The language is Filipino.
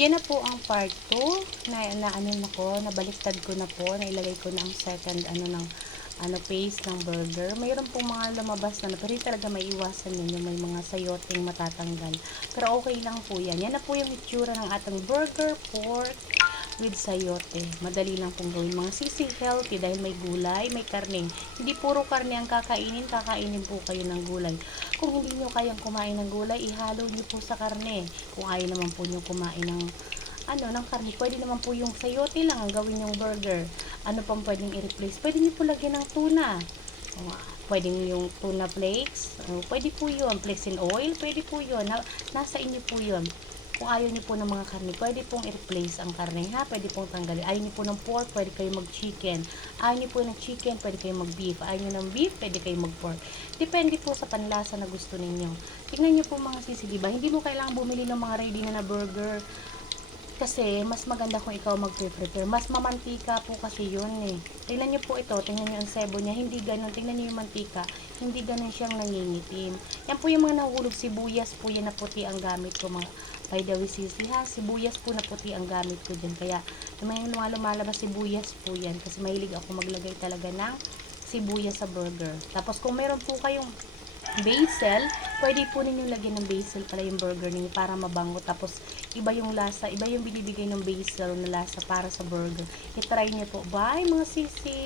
Yan na po ang part 2 na ano na ko, nabaliktad ko na po, nailagay ko na ang second paste ng burger. Mayroon pong mga lumabas na pero hindi talaga maiiwasan yun, yung may mga sayoting matatanggal. Pero okay lang po yan. Yan na po yung itsura ng ating burger pork with sayote. Madali lang pong gawin, mga sisi, healthy dahil may gulay, may karne. Hindi puro karne ang kakainin po kayo ng gulay. Kung hindi nyo kayang kumain ng gulay, ihalo nyo po sa karne. Kung ayaw naman po nyo kumain ng karne, pwede naman po yung sayote lang ang gawin yung burger. Ano pang pwedeng i-replace? Pwede nyo po lagyan ng tuna. Pwedeng yung tuna flakes, pwede po yun. Flakes in oil, pwede po yun. Nasa inyo po yun. Kung ayaw niyo po ng mga karne, pwede pong i-replace ang karne, ha? Pwede pong tanggalin. Ayaw niyo po ng pork, pwede kayo mag-chicken. Ayaw niyo po ng chicken, pwede kayo mag-beef. Ayaw niyo ng beef, pwede kayo mag-pork. Depende po sa panlasa na gusto ninyo. Tingnan niyo po mga sisi, diba? Hindi mo kailangang bumili ng mga ready na burger. Kasi, mas maganda kung ikaw mag-prepare. Mas mamantika po kasi yun eh. Tingnan nyo po ito. Tingnan nyo ang sebo niya. Hindi ganun. Tingnan nyo yung mantika. Hindi ganun siyang nangingitim. Yan po yung mga nahulog. Sibuyas po yan na puti ang gamit ko. By the way, sisi ha. Sibuyas po na puti ang gamit ko dyan. Kaya, yung mga lumalabas sibuyas po yan. Kasi mahilig ako maglagay talaga ng sibuyas sa burger. Tapos, kung meron po kayong basil, pwede po ninyo lagyan ng basil pala yung burger ninyo para mabango. Tapos, iba yung lasa, iba yung binibigay ng basil na lasa para sa burger. I-try nyo po. Bye mga sisi!